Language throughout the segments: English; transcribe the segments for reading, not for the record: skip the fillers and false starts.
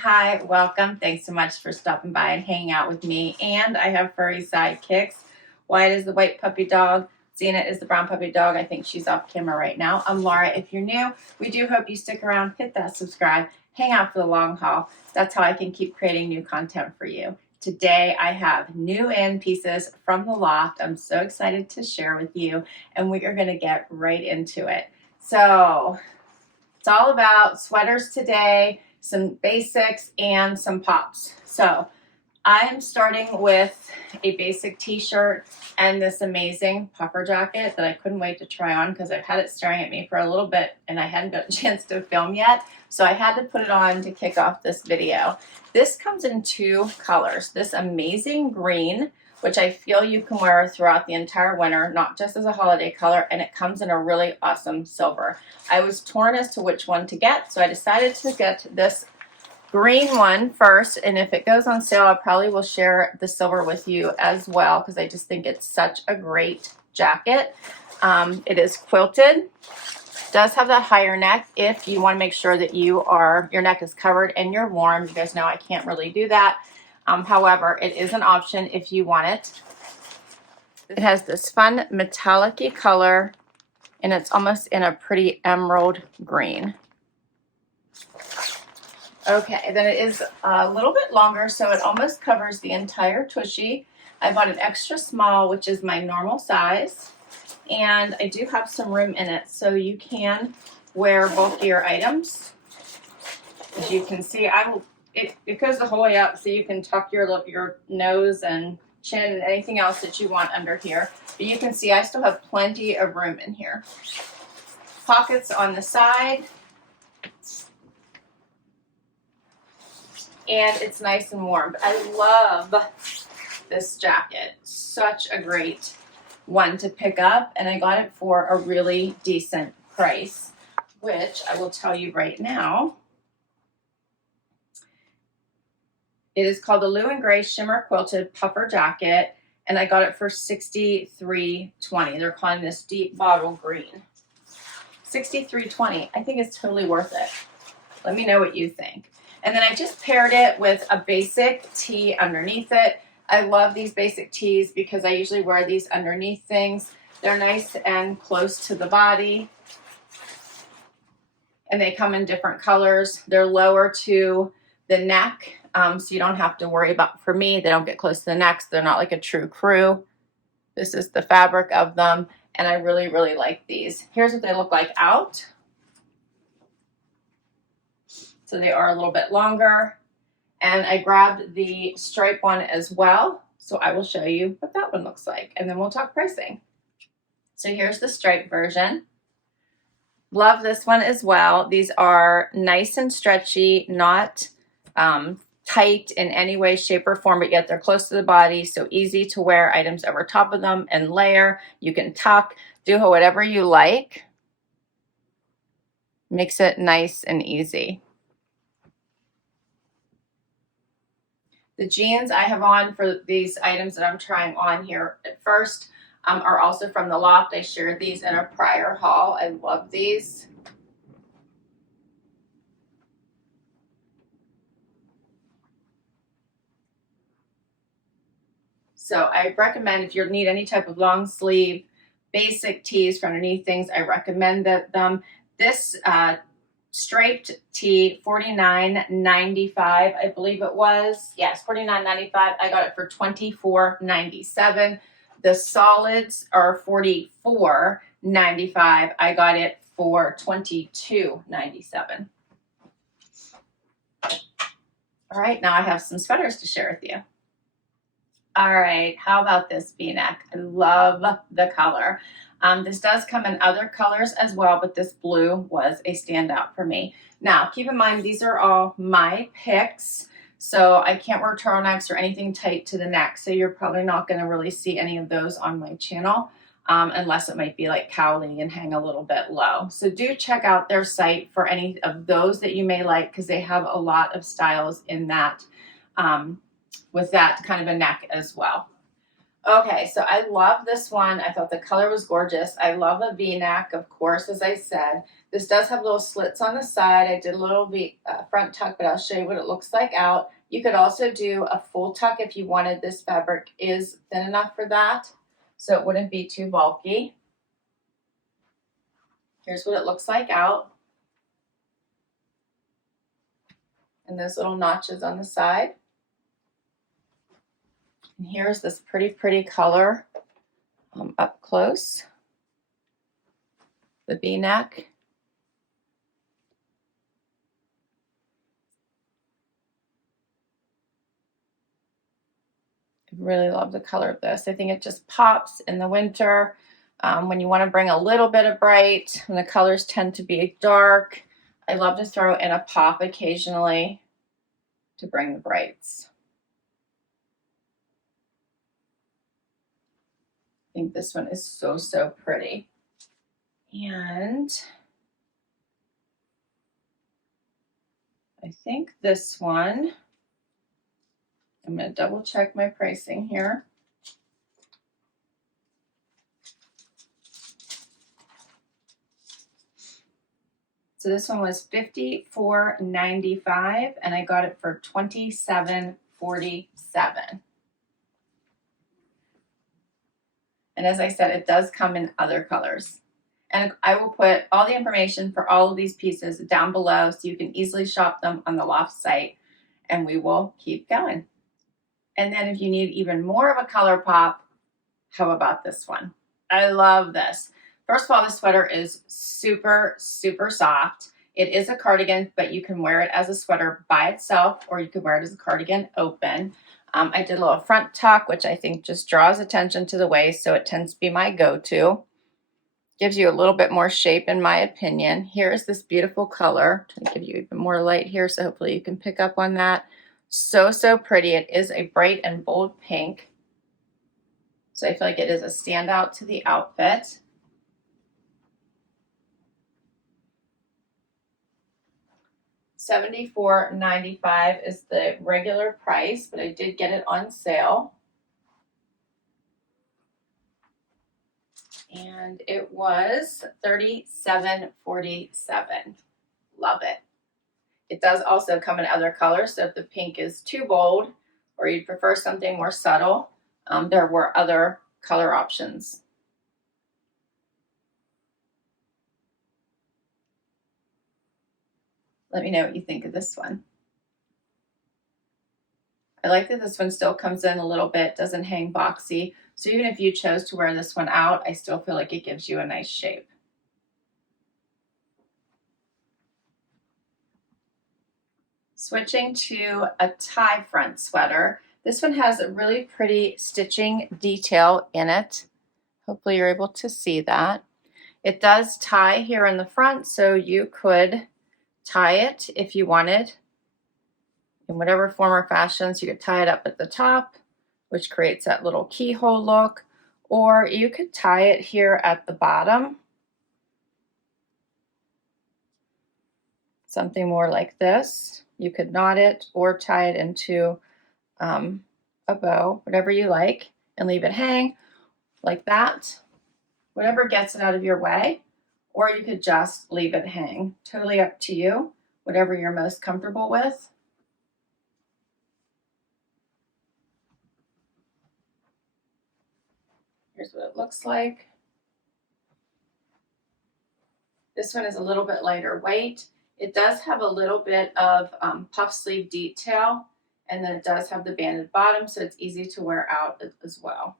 Hi, welcome. Thanks so much for stopping by and hanging out with me. And I have furry sidekicks. Wyatt is the white puppy dog. Zena is the brown puppy dog. I think she's off camera right now. I'm Laura. If you're new, we do hope you stick around, hit that subscribe, hang out for the long haul. That's how I can keep creating new content for you. Today, I have new in pieces from the Loft. I'm so excited to share with you, and we are going to get right into it. So it's all about sweaters today, some basics, and some pops. So I'm starting with a basic t-shirt and this amazing puffer jacket that I couldn't wait to try on because I've had it staring at me for a little bit and I hadn't got a chance to film yet. So I had to put it on to kick off this video. This comes in two colors. This amazing green, which I feel you can wear throughout the entire winter, not just as a holiday color, and it comes in a really awesome silver. I was torn as to which one to get, so I decided to get this green one first, and if it goes on sale, I probably will share the silver with you as well because I just think it's such a great jacket. It is quilted. Does have that higher neck if you want to make sure that your neck is covered and you're warm. You guys know I can't really do that. However, it is an option if you want it. It has this fun metallic-y color, and it's almost in a pretty emerald green. Okay, then it is a little bit longer, so it almost covers the entire tushy. I bought an extra small, which is my normal size, and I do have some room in it, so you can wear bulkier items. As you can see, it goes the whole way up, so you can tuck your nose and chin and anything else that you want under here. But you can see I still have plenty of room in here. Pockets on the side. And it's nice and warm. I love this jacket. Such a great one to pick up, and I got it for a really decent price, which I will tell you right now. It is called the Blue and Gray Shimmer Quilted Puffer Jacket, and I got it for $63.20. They're calling this deep bottle green. $63.20. I think it's totally worth it. Let me know what you think. And then I just paired it with a basic tee underneath it. I love these basic tees because I usually wear these underneath things. They're nice and close to the body. And they come in different colors. They're lower to the neck, so you don't have to worry about, for me, they don't get close to the neck, so they're not like a true crew. This is the fabric of them, and I really, really like these. Here's what they look like out. So they are a little bit longer, and I grabbed the stripe one as well, so I will show you what that one looks like, and then we'll talk pricing. So here's the stripe version. Love this one as well. These are nice and stretchy, not tight in any way, shape, or form, but yet they're close to the body, so easy to wear items over top of them and layer. You can tuck, do whatever you like. Makes it nice and easy. The jeans I have on for these items that I'm trying on here at first are also from the Loft. I shared these in a prior haul. I love these. So I recommend if you need any type of long sleeve basic tees for underneath things, I recommend them. This striped tee, $49.95, I believe it was. Yes, $49.95. I got it for $24.97. The solids are $44.95. I got it for $22.97. All right, now I have some sweaters to share with you. All right, how about this V-neck? I love the color. This does come in other colors as well, but this blue was a standout for me. Now, keep in mind, these are all my picks, so I can't wear turtlenecks or anything tight to the neck, so you're probably not going to really see any of those on my channel, unless it might be like cowling and hang a little bit low. So do check out their site for any of those that you may like, because they have a lot of styles in that, with that kind of a neck as well. Okay, so I love this one. I thought the color was gorgeous. I love a V-neck, of course, as I said. This does have little slits on the side. I did a little front tuck, but I'll show you what it looks like out. You could also do a full tuck if you wanted. This fabric is thin enough for that, so it wouldn't be too bulky. Here's what it looks like out. And those little notches on the side. And here's this pretty color up close. The V-neck. I really love the color of this. I think it just pops in the winter when you want to bring a little bit of bright, when the colors tend to be dark. I love to throw in a pop occasionally to bring the brights. I think this one is so pretty. And I think this one, I'm going to double check my pricing here. So this one was $54.95 and I got it for $27.47. And as I said, it does come in other colors. And I will put all the information for all of these pieces down below so you can easily shop them on the Loft site, and we will keep going. And then if you need even more of a color pop, how about this one? I love this. First of all, the sweater is super soft. It is a cardigan, but you can wear it as a sweater by itself, or you can wear it as a cardigan open. I did a little front tuck, which I think just draws attention to the waist, so it tends to be my go-to. Gives you a little bit more shape in my opinion. Here is this beautiful color. I'm going to give you even more light here, so hopefully you can pick up on that. So pretty. It is a bright and bold pink. So I feel like it is a standout to the outfit. $74.95 is the regular price, but I did get it on sale. And it was $37.47. Love it. It does also come in other colors, so if the pink is too bold or you'd prefer something more subtle, there were other color options. Let me know what you think of this one. I like that this one still comes in a little bit, doesn't hang boxy. So even if you chose to wear this one out, I still feel like it gives you a nice shape. Switching to a tie front sweater. This one has a really pretty stitching detail in it. Hopefully you're able to see that. It does tie here in the front, so you could tie it if you wanted in whatever form or fashion. So you could tie it up at the top, which creates that little keyhole look, or you could tie it here at the bottom. Something more like this. You could knot it or tie it into a bow, whatever you like, and leave it hang like that. Whatever gets it out of your way, or you could just leave it hang. Totally up to you, whatever you're most comfortable with. Here's what it looks like. This one is a little bit lighter weight. It does have a little bit of puff sleeve detail, and then it does have the banded bottom, so it's easy to wear out as well.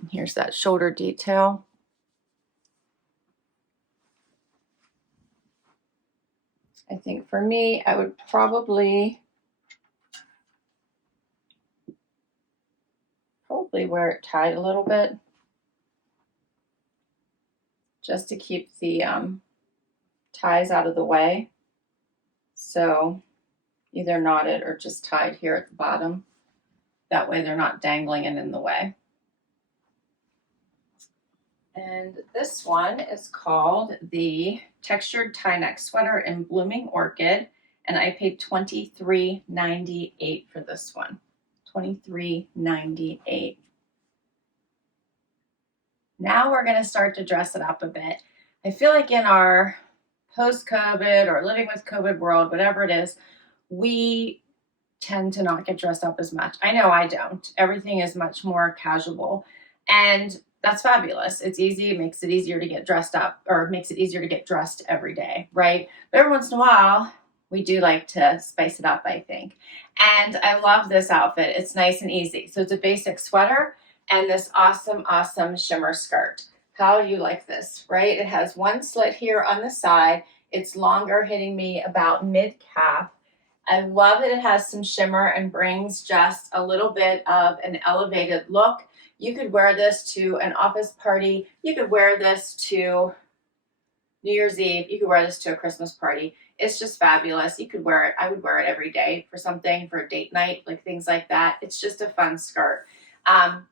And here's that shoulder detail. I think for me, I would probably wear it tied a little bit, just to keep the ties out of the way. So either knotted or just tied here at the bottom. That way they're not dangling and in the way. And this one is called the Textured Tie Neck Sweater in Blooming Orchid, and I paid $23.98 for this one. $23.98. Now we're going to start to dress it up a bit. I feel like in our post-COVID or living with COVID world, whatever it is, we tend to not get dressed up as much. I know I don't. Everything is much more casual, and that's fabulous. It's easy. It makes it easier to get dressed up, or it makes it easier to get dressed every day, right? But every once in a while, we do like to spice it up, I think. And I love this outfit. It's nice and easy. So it's a basic sweater and this awesome, awesome shimmer skirt. How do you like this, right? It has one slit here on the side. It's longer, hitting me about mid-calf. I love that it has some shimmer and brings just a little bit of an elevated look. You could wear this to an office party. You could wear this to New Year's Eve. You could wear this to a Christmas party. It's just fabulous. You could wear it. I would wear it every day for something, for a date night, like things like that. It's just a fun skirt.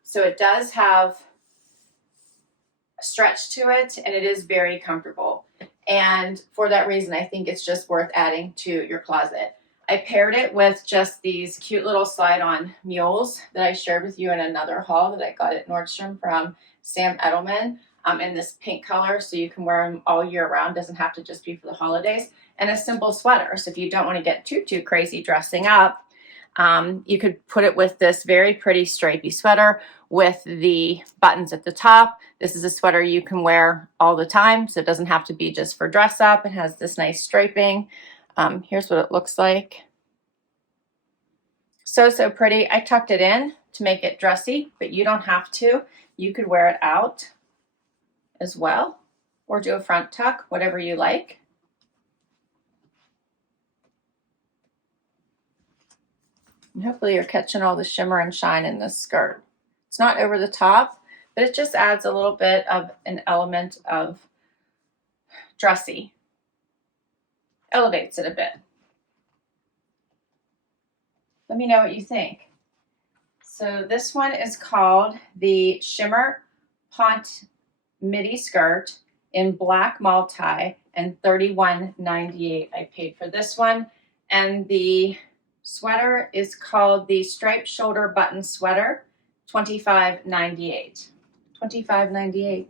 So it does have a stretch to it, and it is very comfortable. And for that reason, I think it's just worth adding to your closet. I paired it with just these cute little slide-on mules that I shared with you in another haul that I got at Nordstrom from Sam Edelman, in this pink color, so you can wear them all year round. Doesn't have to just be for the holidays. And a simple sweater, so if you don't want to get too crazy dressing up, you could put it with this very pretty stripy sweater with the buttons at the top. This is a sweater you can wear all the time, so it doesn't have to be just for dress up. It has this nice striping. Here's what it looks like. So pretty. I tucked it in to make it dressy, but you don't have to. You could wear it out as well, or do a front tuck, whatever you like. And hopefully you're catching all the shimmer and shine in this skirt. It's not over the top, but it just adds a little bit of an element of dressy. Elevates it a bit. Let me know what you think. So this one is called the Shimmer Pont Midi Skirt in black multi and $31.98 I paid for this one. And the sweater is called the Striped Shoulder Button Sweater, $25.98. $25.98.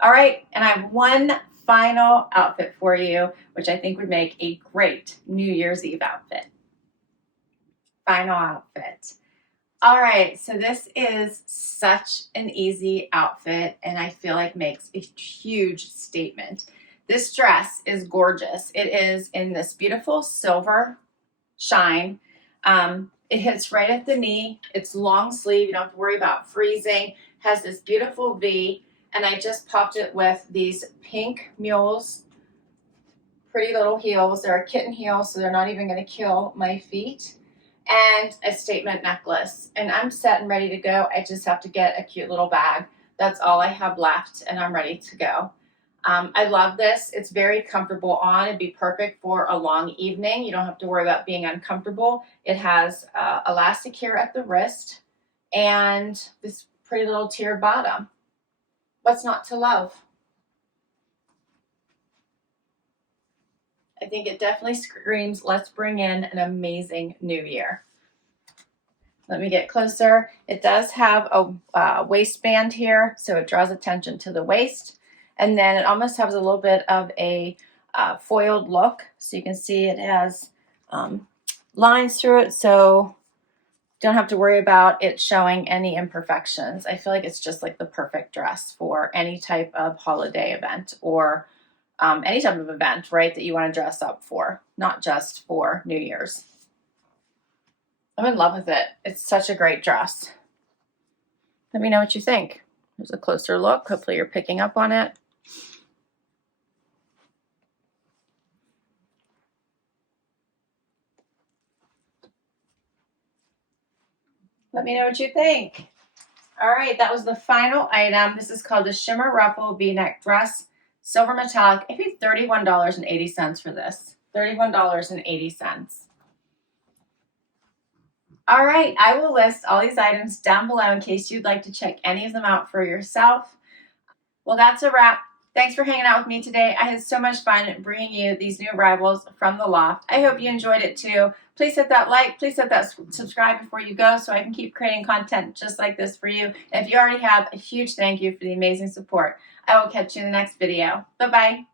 All right, and I have one final outfit for you, which I think would make a great New Year's Eve outfit. Final outfit. All right, so this is such an easy outfit, and I feel like makes a huge statement. This dress is gorgeous. It is in this beautiful silver shine. It hits right at the knee. It's long sleeve. You don't have to worry about freezing. Has this beautiful V, and I just popped it with these pink mules. Pretty little heels. They're a kitten heel, so they're not even going to kill my feet. And a statement necklace. And I'm set and ready to go. I just have to get a cute little bag. That's all I have left, and I'm ready to go. I love this. It's very comfortable on. It'd be perfect for a long evening. You don't have to worry about being uncomfortable. It has elastic here at the wrist and this pretty little tiered bottom. What's not to love? I think it definitely screams, let's bring in an amazing new year. Let me get closer. It does have a waistband here, so it draws attention to the waist. And then it almost has a little bit of a foiled look. So you can see it has lines through it, so don't have to worry about it showing any imperfections. I feel like it's just like the perfect dress for any type of holiday event or any type of event, right, that you want to dress up for, not just for New Year's. I'm in love with it. It's such a great dress. Let me know what you think. Here's a closer look. Hopefully you're picking up on it. Let me know what you think. All right, that was the final item. This is called the Shimmer Ruffle V-neck dress, silver metallic. I paid $31.80 for this. $31.80. All right, I will list all these items down below in case you'd like to check any of them out for yourself. Well, that's a wrap Thanks for hanging out with me today. I had so much fun bringing you these new arrivals from the Loft. I hope you enjoyed it too. Please hit that like, please hit that subscribe before you go so I can keep creating content just like this for you. And if you already have, a huge thank you for the amazing support. I will catch you in the next video. Bye-bye.